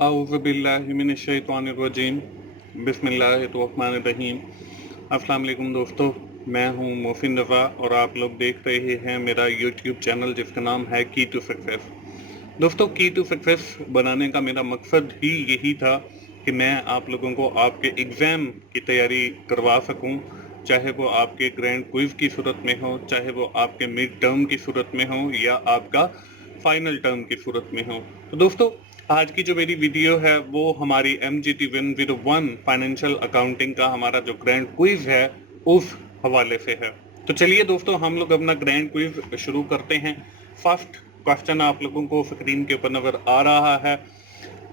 आऊज़ुबिल्लाहिमिनश्शैतानिर्रजीम बिस्मिल्लाहिर्रहमानिर्रहीम। अस्सलाम वालेकुम दोस्तों, मैं हूं मोहसिन रज़ा और आप लोग देख रहे हैं मेरा यूट्यूब चैनल जिसका नाम है की टू सक्सेस। दोस्तों, की टू सक्सेस बनाने का मेरा मकसद ही यही था कि मैं आप लोगों को आपके एग्ज़ाम की तैयारी करवा सकूं, चाहे वो आपके ग्रैंड क्विज़ की सूरत में हो, चाहे वो आपके मिड टर्म की सूरत में हो या आपका फाइनल टर्म की सूरत में हो। तो दोस्तों, आज की जो मेरी वीडियो है वो हमारी MGT 101 फाइनेंशियल अकाउंटिंग का हमारा जो ग्रैंड क्विज है उस हवाले से है। तो चलिए दोस्तों, हम लोग अपना ग्रैंड क्विज शुरू करते हैं। फर्स्ट क्वेश्चन आप लोगों को स्क्रीन के ऊपर नजर आ रहा है।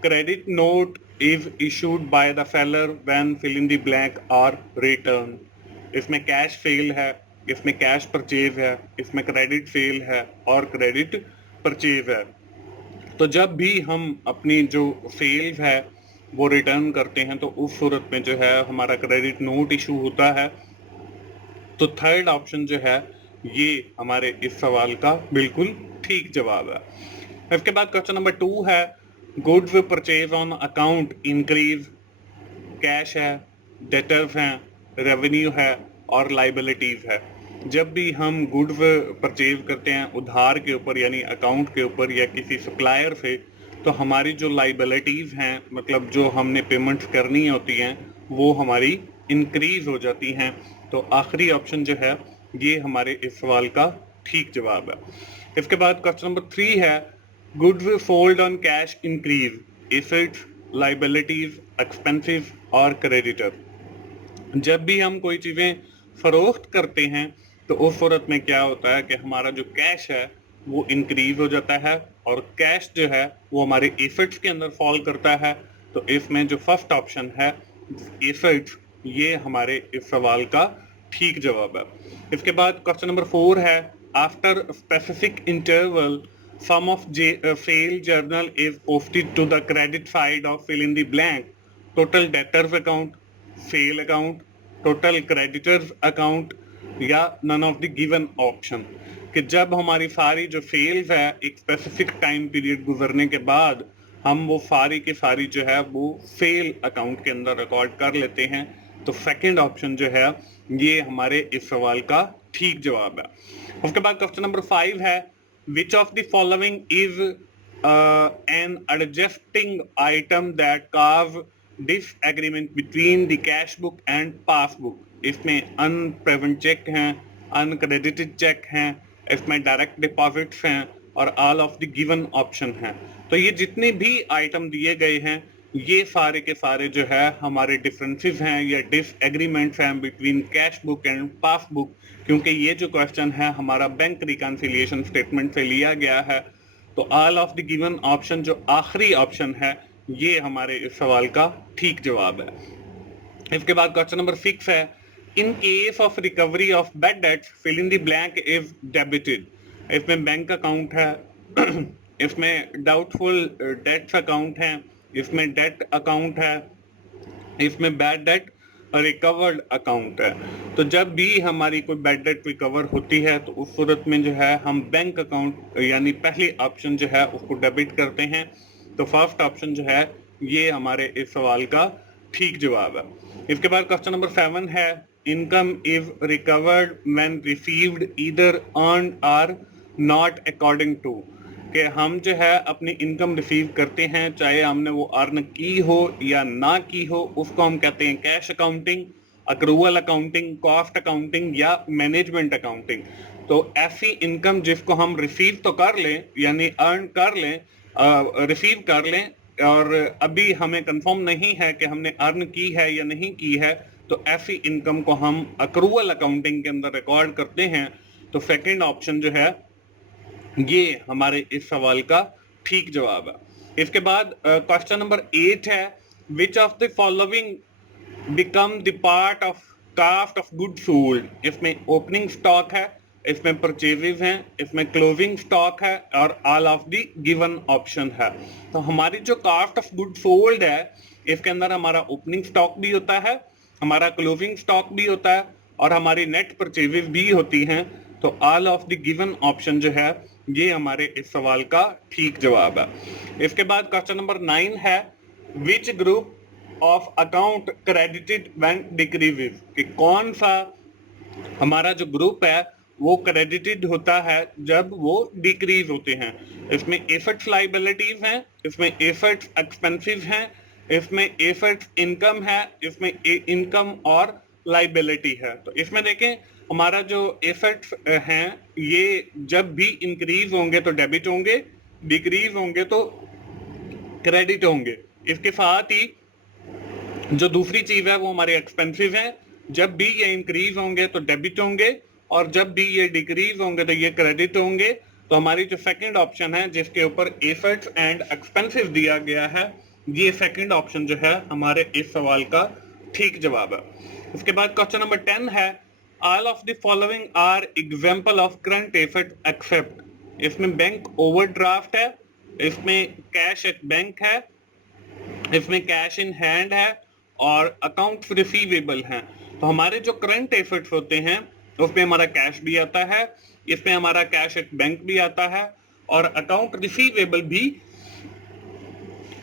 Credit note is issued by the seller when fill in the blank or return. इसमें कैश सेल है, इसमें कैश परचेज है, इसमें क्रेडिट सेल है और क्रेडिट परचेज है। तो जब भी हम अपनी जो सेल्स है वो रिटर्न करते हैं तो उस सूरत में जो है हमारा क्रेडिट नोट इशू होता है। तो थर्ड ऑप्शन जो है ये हमारे इस सवाल का बिल्कुल ठीक जवाब है। इसके बाद क्वेश्चन नंबर 2 है, goods purchase on account increase. Cash है, डेटर्स हैं, रेवेन्यू है और लाइबिलिटीज है। जब भी हम गुड्स परचेज करते हैं उधार के ऊपर यानी अकाउंट के ऊपर या किसी सप्लायर से, तो हमारी जो लाइबिलिटीज हैं, मतलब जो हमने पेमेंट्स करनी होती हैं, वो हमारी इंक्रीज हो जाती हैं। तो आखिरी ऑप्शन जो है ये हमारे इस सवाल का ठीक जवाब है। इसके बाद क्वेश्चन नंबर 3 है, goods sold on cash increase, assets, liabilities, expensive और क्रेडिटर। जब भी हम कोई चीज़ें फरोख्त करते हैं तो उस सूरत में क्या होता है कि हमारा जो कैश है वो इंक्रीज हो जाता है और कैश जो है वो हमारे एसेट्स के अंदर फॉल करता है। तो इसमें जो फर्स्ट ऑप्शन है एसेट्स, ये हमारे इस सवाल का ठीक जवाब है। इसके बाद क्वेश्चन नंबर 4 है, after specific interval sum of sale journal is posted to the credit side of fill in the blank, total debtors account, sale account, total creditors account या none of the given option. कि जब हमारी सारी जो sales है एक specific time period गुजरने के बाद हम वो सारी की सारी जो है वो सेल अकाउंट के अंदर रिकॉर्ड कर लेते हैं। तो सेकंड ऑप्शन जो है ये हमारे इस सवाल का ठीक जवाब है। उसके बाद क्वेश्चन नंबर 5 है, which of the following is an adjusting item that cause disagreement between the cash book and passbook. इसमें अनप्रेजेंट चेक हैं, अनक्रेडिटेड चेक हैं, इसमें डायरेक्ट डिपॉजिट्स हैं और all of the given option हैं। तो ये जितने भी आइटम दिए गए हैं ये सारे के सारे जो है हमारे डिफरेंसेस हैं या डिसएग्रीमेंट्स हैं between cash book and passbook, क्योंकि ये जो क्वेश्चन है हमारा बैंक रिकॉन्सिलिएशन स्टेटमेंट से लिया गया है। तो all of the given option जो आखिरी ऑप्शन है ये हमारे इस सवाल का ठीक जवाब है। इसके बाद क्वेश्चन नंबर 6 है, in case of recovery of bad debts fill in the blank is debited. इसमें बैंक अकाउंट है, इसमें डाउटफुल डेट्स अकाउंट है, इसमें डेट अकाउंट है, इसमें बैड डेट रिकवर्ड अकाउंट है। तो जब भी हमारी कोई बैड डेट रिकवर होती है तो उस सूरत में जो है हम बैंक अकाउंट यानी पहले ऑप्शन जो है उसको डेबिट करते हैं। तो फर्स्ट ऑप्शन जो है ये हमारे इस सवाल का ठीक जवाब है। इसके बाद क्वेश्चन नंबर 7 है, income is recovered when received either earn or not according to. कि हम जो है अपनी इनकम रिसीव करते हैं चाहे हमने वो अर्न की हो या ना की हो, उसको हम कहते हैं cash accounting, accrual accounting, cost accounting या मैनेजमेंट अकाउंटिंग। तो ऐसी इनकम जिसको हम रिसीव तो कर लें यानी अर्न कर लें, रिसीव कर लें और अभी हमें कंफर्म नहीं है कि हमने अर्न की है या नहीं की है, तो ऐसी इनकम को हम अक्रूवल अकाउंटिंग के अंदर रिकॉर्ड करते हैं। तो सेकंड ऑप्शन जो है ये हमारे इस सवाल का ठीक जवाब है। इसके बाद क्वेश्चन नंबर 8 है, which of the following become the part of cost of good sold. इसमें ओपनिंग स्टॉक है, इसमें परचेजेस हैं, इसमें क्लोजिंग स्टॉक है और all of the given option है। तो हमारी जो कास्ट ऑफ गुड सोल्ड है इसके अंदर हमारा ओपनिंग स्टॉक भी होता है, हमारा क्लोजिंग स्टॉक भी होता है और हमारी नेट परचेजेस भी होती हैं। तो all of the given option जो है ये हमारे इस सवाल का ठीक जवाब है। इसके बाद क्वेश्चन नंबर 9 है, which group of account credited when decreases, कि कौन सा हमारा जो ग्रुप है वो क्रेडिटेड होता है जब वो डिक्रीज होते हैं। इसमें एसेट्स लाइबिलिटीज हैं, इसमें एसेट्स एक्सपेंसेस हैं, इसमें एसेट्स इनकम है, इसमें इनकम और लाइबिलिटी है। तो इसमें देखें हमारा जो एसेट्स हैं ये जब भी इंक्रीज होंगे तो डेबिट होंगे, डिक्रीज होंगे तो क्रेडिट होंगे। इसके साथ ही जो दूसरी चीज है वो हमारे एक्सपेंसेस हैं, जब भी ये इंक्रीज होंगे तो डेबिट होंगे और जब भी ये डिक्रीज होंगे तो ये क्रेडिट होंगे। तो हमारी जो सेकंड ऑप्शन है जिसके ऊपर एसेट्स एंड एक्सपेंसेस दिया गया है, ये सेकंड ऑप्शन जो है हमारे इस सवाल का ठीक जवाब है। उसके बाद क्वेश्चन नंबर 10 है, all of the following are example of current asset except. इसमें बैंक ओवरड्राफ्ट है, इसमें कैश एट बैंक है, इसमें कैश इन हैंड है और अकाउंट रिसीवेबल हैं। तो हमारे जो करंट एसेट्स होते हैं उसमें हमारा कैश भी आता है, इसमें हमारा कैश एट बैंक भी आता है और अकाउंट रिसीवेबल भी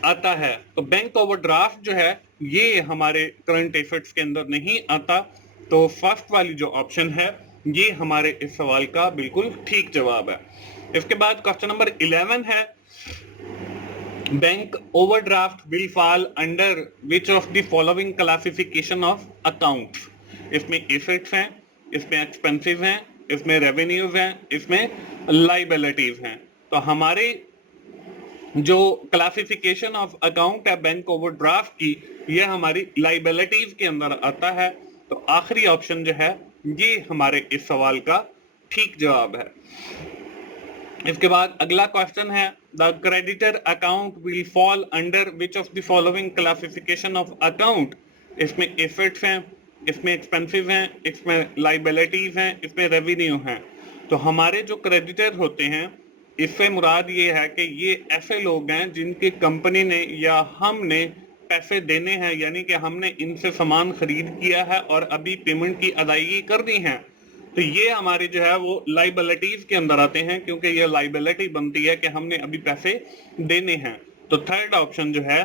आता है। तो बैंक ओवरड्राफ्ट जो है ये हमारे करंट एसेट्स के अंदर नहीं आता। तो फर्स्ट वाली जो ऑप्शन है ये हमारे इस सवाल का बिल्कुल ठीक जवाब है। इसके बाद क्वेश्चन नंबर 11 है, bank overdraft will fall under which of the following classification of accounts. इसमें एसेट्स हैं, इसमें एक्सपेंसेस हैं, इसमें रेवेन्यूज हैं, इसमें लाइबिलिटीज हैं। तो हमारे जो क्लासिफिकेशन ऑफ अकाउंट है बैंक ओवरड्राफ्ट की, ये हमारी लाइबिलिटीज के अंदर आता है। तो आखिरी ऑप्शन जो है ये हमारे इस सवाल का ठीक जवाब है। इसके बाद अगला क्वेश्चन है, the creditor account will fall under which of the following classification of account. इसमें एसेट्स हैं, इसमें एक्सपेंसेस हैं, इसमें लाइबिलिटीज हैं, इसमें रेवेन्यू हैं। तो हमारे जो क्रेडिटर होते हैं इससे मुराद ये है कि ये ऐसे लोग हैं जिनकी कंपनी ने या हमने पैसे देने हैं, यानी कि हमने इनसे सामान खरीद किया है और अभी पेमेंट की अदायगी करनी है। तो ये हमारी जो है वो लाइबिलिटीज के अंदर आते हैं, क्योंकि ये लाइबिलिटी बनती है कि हमने अभी पैसे देने हैं। तो थर्ड ऑप्शन जो है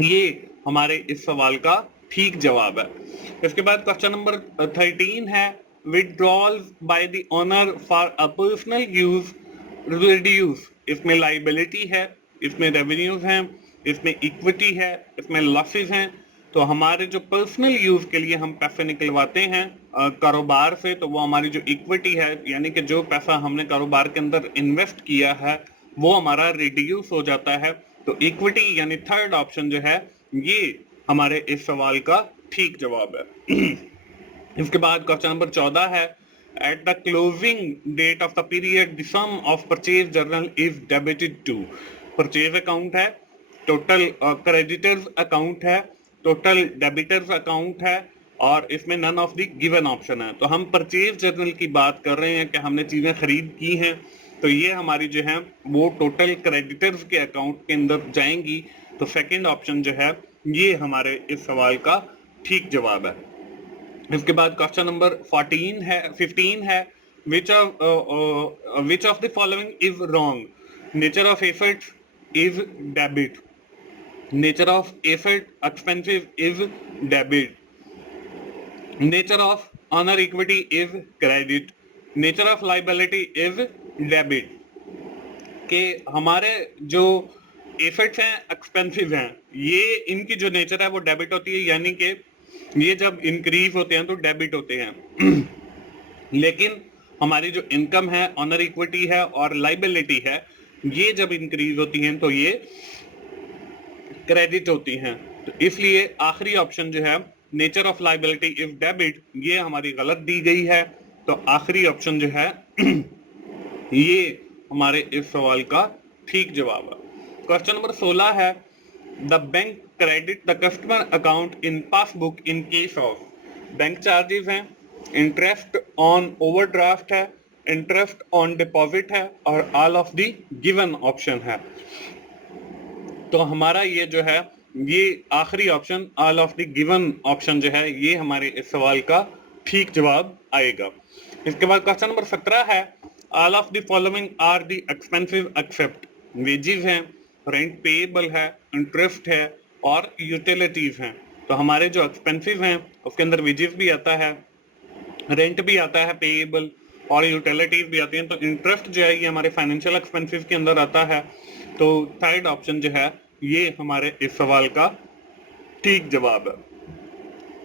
ये हमारे इस सवाल का ठीक जवाब है। इसके बाद क्वेश्चन नंबर 13 है, withdrawal by the owner for a personal use reduce. इसमें लाइबिलिटी है, इसमें रेवेन्यूज हैं, इसमें इक्विटी है, इसमें लॉसेस हैं। तो हमारे जो पर्सनल यूज के लिए हम पैसे निकलवाते हैं कारोबार से, तो वो हमारी जो इक्विटी है यानी कि जो पैसा हमने कारोबार के अंदर इन्वेस्ट किया है वो हमारा रिड्यूस हो जाता है। तो इक्विटी यानी थर्ड ऑप्शन जो है ये हमारे इस सवाल का ठीक जवाब है। इसके बाद क्वेश्चन नंबर 14 है, at the closing date of the period the sum of purchase journal is debited to. Purchase account है, टोटल क्रेडिटर्स अकाउंट है, टोटल डेबिटर्स अकाउंट है और इसमें none of the given option है। तो हम परचेज जर्नल की बात कर रहे हैं कि हमने चीजें खरीद की हैं, तो ये हमारी जो है वो टोटल क्रेडिटर्स के अकाउंट के अंदर जाएंगी। तो सेकंड ऑप्शन जो है ये हमारे इस सवाल का ठीक जवाब है। इसके बाद क्वेश्चन नंबर 15 है, which of the following is wrong. Nature of assets is debit, nature of asset expenses is debit, nature of honour equity is credit, nature of liability is debit. के हमारे जो एसेट्स हैं expensive हैं, ये इनकी जो nature है वो डेबिट होती है, यानी कि ये जब इंक्रीज होते हैं तो डेबिट होते हैं। लेकिन हमारी जो इनकम है, ऑनर इक्विटी है और लाइबिलिटी है, ये जब इंक्रीज होती हैं तो ये क्रेडिट होती हैं। तो इसलिए आखिरी ऑप्शन जो है nature of liability is debit, ये हमारी गलत दी गई है। तो आखिरी ऑप्शन जो है ये हमारे इस सवाल का ठीक जवाब है। क्वेश्चन नंबर 16 है, the bank credit the customer account in passbook in case of. Bank charges हैं, इंटरेस्ट ऑन ओवरड्राफ्ट है, इंटरेस्ट ऑन डिपॉजिट है और all of the given option है। तो हमारा ये जो है ये आखिरी option all of the given option जो है ये हमारे इस सवाल का ठीक जवाब आएगा। इसके बाद क्वेश्चन नंबर 17 है, all of the following are the expenses except. Wages हैं, रेंट पेएबल है, इंटरेस्ट है, और यूटिलिटीज हैं। तो हमारे जो एक्सपेंसेस हैं उसके अंदर वेजेस भी आता है, रेंट भी आता है पेएबल, और यूटिलिटीज भी आती हैं। तो इंटरेस्ट जो है ये हमारे फाइनेंशियल एक्सपेंसेस के अंदर आता है। तो थर्ड ऑप्शन जो है ये हमारे इस सवाल का ठीक जवाब है।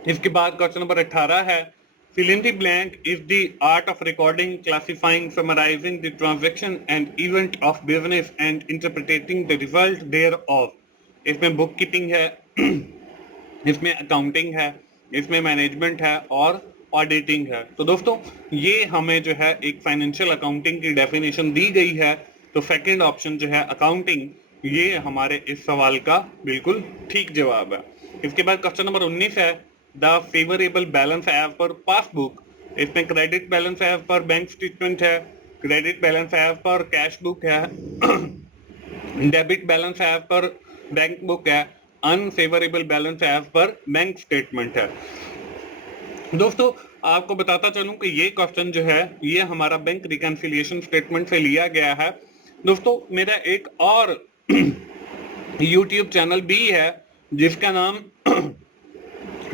इसके बाद क्वेश्चन नंबर 18 है, fill in the blank is the art of recording, classifying, summarizing the transaction and event of business and interpreting the result thereof। इसमें बुक कीपिंग है, इसमें अकाउंटिंग है, इसमें मैनेजमेंट है और ऑडिटिंग है। तो दोस्तों ये हमें जो है एक फाइनेंशियल अकाउंटिंग की डेफिनेशन दी गई है। तो सेकंड ऑप्शन जो है अकाउंटिंग, ये हमारे इस सवाल का बिल्कुल ठीक जवाब है। इसके बाद क्वेश्चन नंबर 19 है, the favourable balance as per passbook. इसमें credit balance as per bank statement है, credit balance as per cash book है, debit balance as per bank book है, unfavourable balance as per bank statement है। दोस्तों आपको बताता चलूं कि ये क्वेश्चन जो है ये हमारा बैंक रिकन्सिलिएशन स्टेटमेंट से लिया गया है। दोस्तों मेरा एक और यूट्यूब चैनल भी है जिसका नाम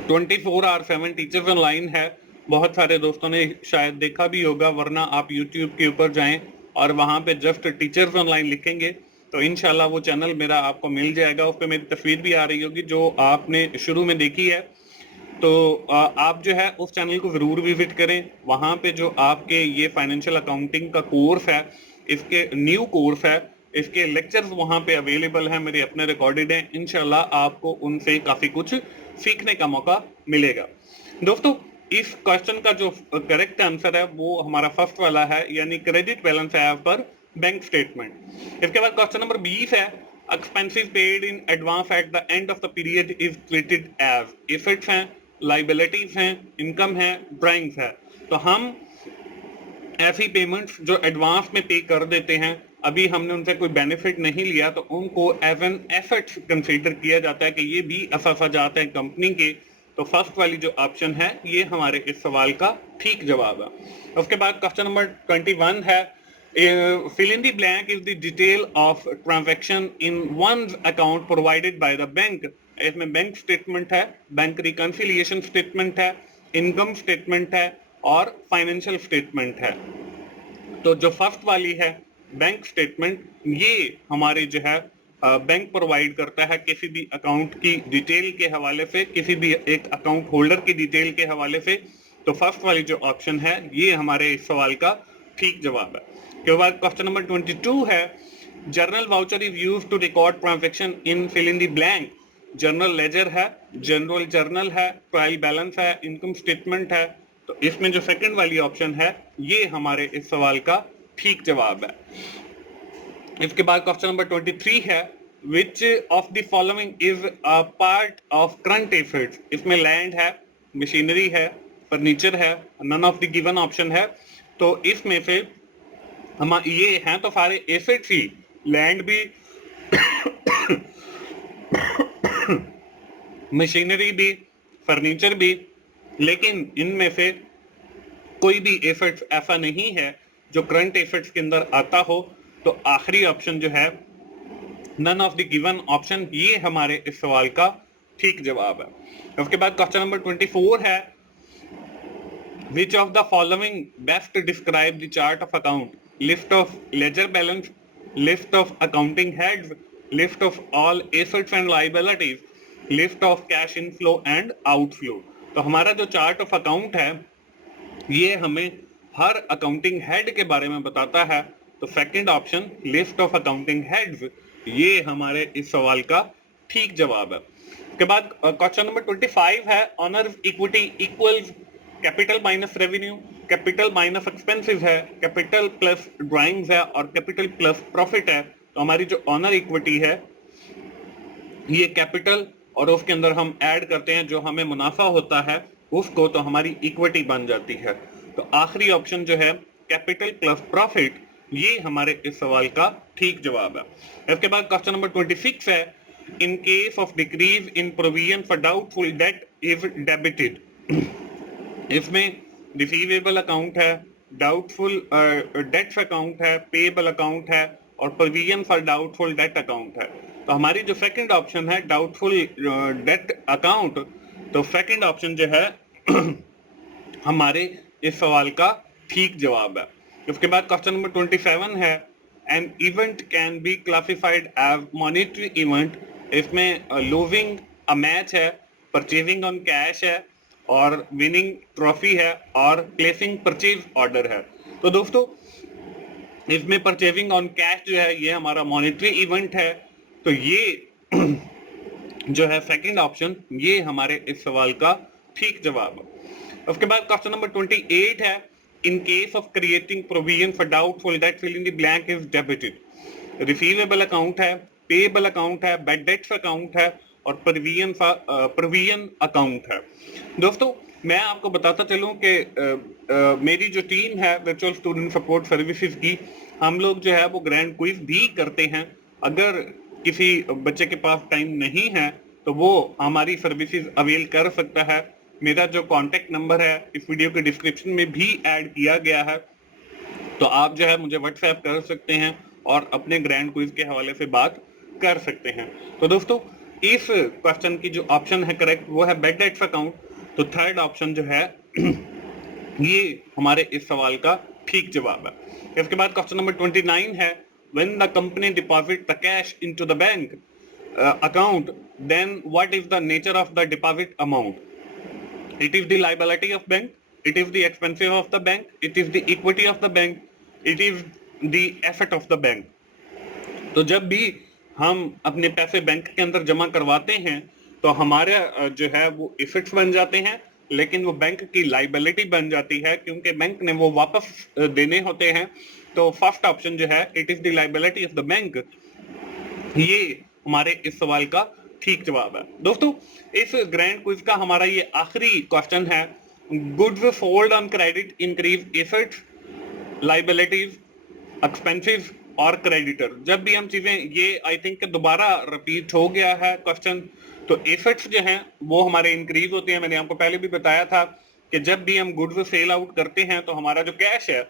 24/7 टीचर्स ऑनलाइन है। बहुत सारे दोस्तों ने शायद देखा भी होगा, वरना आप यूट्यूब के ऊपर जाएं और वहां पे जस्ट टीचर्स ऑनलाइन लिखेंगे तो इंशाल्लाह वो चैनल मेरा आपको मिल जाएगा। उस पर मेरी तस्वीर भी आ रही होगी जो आपने शुरू में देखी है। तो आप जो है उस चैनल को जरूर विजिट करें। वहां पे जो आपके ये फाइनेंशियल अकाउंटिंग का कोर्स है, इसके न्यू कोर्स है, इसके लेक्चर्स वहां पे अवेलेबल हैं, मेरे अपने रिकॉर्डेड हैं। इंशाल्लाह आपको उनसे काफी कुछ सीखने का मौका मिलेगा। दोस्तों इस क्वेश्चन का जो करेक्ट आंसर है वो हमारा फर्स्ट वाला है, यानी क्रेडिट बैलेंस है पर बैंक स्टेटमेंट। इसके बाद क्वेश्चन नंबर 20 है, expenses paid in advance at the end of the period is treated as. Assets हैं, लाइबिलिटीज हैं, इनकम है, ड्राइंग्स है। तो हम ऐसी पेमेंट्स जो एडवांस में पे कर देते हैं, अभी हमने उनसे कोई बेनिफिट नहीं लिया, तो उनको एज एन एसेट्स कंसीडर किया जाता है कि ये भी अखराजात हैं कंपनी के। तो फर्स्ट वाली जो ऑप्शन है ये हमारे इस सवाल का ठीक जवाब है। उसके बाद क्वेश्चन नंबर 21 है, fill in the blank is the detail of transaction in one's account provided by the bank। इसमें बैंक स्टेटमेंट है, बैंक रिकन्सिलिएशन स्टेटमेंट है, इनकम स्टेटमेंट है और फाइनेंशियल स्टेटमेंट है। तो जो फर्स्ट वाली है बैंक स्टेटमेंट, ये हमारे जो है बैंक प्रोवाइड करता है किसी भी अकाउंट की डिटेल के हवाले से, किसी भी एक अकाउंट होल्डर की डिटेल के हवाले से। तो फर्स्ट वाली जो ऑप्शन है ये हमारे इस सवाल का ठीक जवाब है। के बाद क्वेश्चन नंबर 22 है, journal voucher is used to record transaction in fill in the blank. General ledger है, जनरल जर्नल है, ट्रायल बैलेंस है, इनकम स्टेटमेंट है। तो इसमें जो सेकंड वाली ऑप्शन है ये हमारे इस सवाल का ठीक जवाब है। इसके बाद क्वेश्चन नंबर 23 है, which of the following is a part of current assets. इसमें लैंड है, मशीनरी है, फर्नीचर है, none of the given option है। तो इसमें से हम ये हैं तो सारे एसेट्स ही, लैंड भी मशीनरी भी, फर्नीचर भी, लेकिन इनमें से कोई भी एसेट्स ऐसा नहीं है जो करंट एसेट्स के अंदर आता हो। तो आखिरी ऑप्शन जो है none of the given option, ये हमारे इस सवाल का ठीक जवाब है। उसके बाद क्वेश्चन नंबर 24 है, which of the following best describe the chart of account. List of ledger balance, list of accounting heads, list of all assets and liabilities, list of cash inflow and outflow. तो हमारा जो chart of account है ये हमें हर accounting head के बारे में बताता है। तो second option list of accounting heads, ये हमारे इस सवाल का ठीक जवाब है। उसके बाद क्वेश्चन नंबर 25 है, honour equity equals capital minus revenue. Capital minus expenses है, कैपिटल प्लस ड्राइंग्स है और कैपिटल प्लस प्रॉफिट है। तो हमारी जो ऑनर इक्विटी है ये कैपिटल और उसके अंदर हम ऐड करते हैं जो हमें मुनाफा होता है उसको, तो हमारी इक्विटी बन जाती है। तो आखिरी ऑप्शन जो है कैपिटल प्लस प्रॉफिट, ये हमारे इस सवाल का ठीक जवाब है। इसके बाद क्वेश्चन नंबर 26 है, in case of decrease in provision for doubtful date is debited. इसमें रिसीवेबल अकाउंट है, डाउटफुल डेट्स अकाउंट है, पेएबल अकाउंट है और provision for doubtful date account है। तो हमारी जो सेकंड ऑप्शन है डाउटफुल डेट अकाउंट, तो सेकंड ऑप्शन जो है हमारे इस सवाल का ठीक जवाब है। उसके बाद क्वेश्चन नंबर 27 है, an event can be classified as monetary event. इसमें लूजिंग अ मैच है, परचेजिंग ऑन कैश है, और विनिंग ट्रॉफी है, और प्लेसिंग परचेज ऑर्डर है। तो दोस्तों इसमें परचेजिंग ऑन कैश जो है ये हमारा मॉनेटरी इवेंट है। तो ये जो है सेकंड ऑप्शन ये हमारे इस सवाल का ठीक जवाब है। उसके बाद क्वेश्चन नंबर 28 है, in case of creating provision for doubtful debt fill in the blank is debited. Receivable account है, पेएबल अकाउंट है, बैड डेट्स अकाउंट है, और प्रोविजन अकाउंट है। दोस्तों मैं आपको बताता चलूं कि मेरी जो टीम है वर्चुअल स्टूडेंट सपोर्ट सर्विसेज की, हम लोग जो है वो ग्रैंड क्विज भी करते हैं। अगर किसी बच्चे के पास टाइम नहीं है तो वो हमारी सर्विसेज अवेल कर सकता है। मेरा जो कांटेक्ट नंबर है इस वीडियो के डिस्क्रिप्शन में भी ऐड किया गया है, तो आप जो है मुझे व्हाट्सएप कर सकते हैं और अपने ग्रैंड क्विज के हवाले से बात कर सकते हैं। तो दोस्तों इस क्वेश्चन की जो ऑप्शन है करेक्ट वो है बैड डेट्स अकाउंट। तो थर्ड ऑप्शन जो है ये हमारे इस सवाल का ठीक जवाब है। इसके बाद क्वेश्चन नंबर 29 है, when the company deposit the cash into the bank account, then what is the nature of the deposit amount? It is the liability of bank, it is the expenses of the bank, it is the equity of the bank, it is the asset of the bank. तो जब भी हम अपने पैसे bank के अंदर जमा करवाते हैं तो हमारे जो है वो एसेट्स बन जाते हैं, लेकिन वो बैंक की लाइबिलिटी बन जाती है क्योंकि बैंक ने वो वापस देने होते हैं। तो फर्स्ट ऑप्शन जो है it is the liability of the bank, ये हमारे इस सवाल का ठीक जवाब है। दोस्तों इस ग्रैंड क्विज का हमारा ये आखिरी क्वेश्चन है, goods sold on credit increase assets, liabilities, expenses और क्रेडिटर। जब भी हम चीजें ये आई थिंक दोबारा रिपीट हो गया है क्वेश्चन, तो एसेट्स जो हैं वो हमारे इंक्रीज होते हैं। मैंने आपको पहले भी बताया था कि जब भी हम गुड्स सेल आउट करते हैं तो हमारा जो कैश है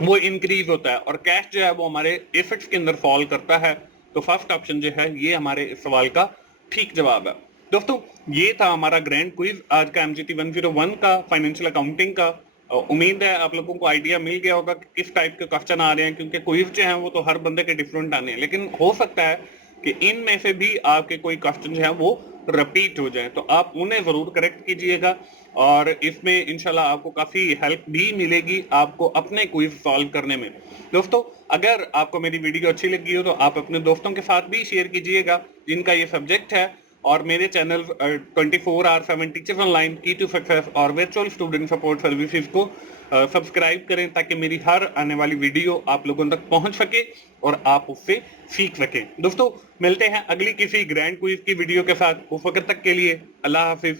वो इंक्रीज होता है, और कैश जो है वो हमारे एसेट्स के अंदर फॉल करता है। तो फर्स्ट ऑप्शन जो है ये हमारे इस सवाल का ठीक जवाब है। दोस्तों ये था हमारा ग्रैंड क्विज आज का MCT 101 का फाइनेंशियल अकाउंटिंग का। उम्मीद है आप लोगों को आइडिया मिल गया होगा कि किस टाइप के क्वेश्चन आ रहे हैं, क्योंकि क्विज जो है वो तो हर बंदे के डिफरेंट आने हैं, लेकिन हो सकता है कि इनमें से भी आपके कोई क्वेश्चन जो है वो रिपीट हो जाए, तो आप उन्हें जरूर करेक्ट कीजिएगा और इसमें इंशाल्लाह आपको काफी हेल्प भी मिलेगी आपको अपने क्विज सॉल्व करने में। दोस्तों अगर आपको मेरी वीडियो अच्छी लगी हो तो आप अपने दोस्तों के साथ भी शेयर कीजिएगा जिनका ये सब्जेक्ट है, और मेरे चैनल 24/7 टीचर्स ऑनलाइन की टू सक्सेस और वर्चुअल स्टूडेंट सपोर्ट सर्विसेज को सब्सक्राइब करें ताकि मेरी हर आने वाली वीडियो आप लोगों तक पहुंच सके और आप उससे सीख सकें। दोस्तों मिलते हैं अगली किसी ग्रैंड क्विज की वीडियो के साथ, उस वक्त तक के लिए अल्लाह हाफिज।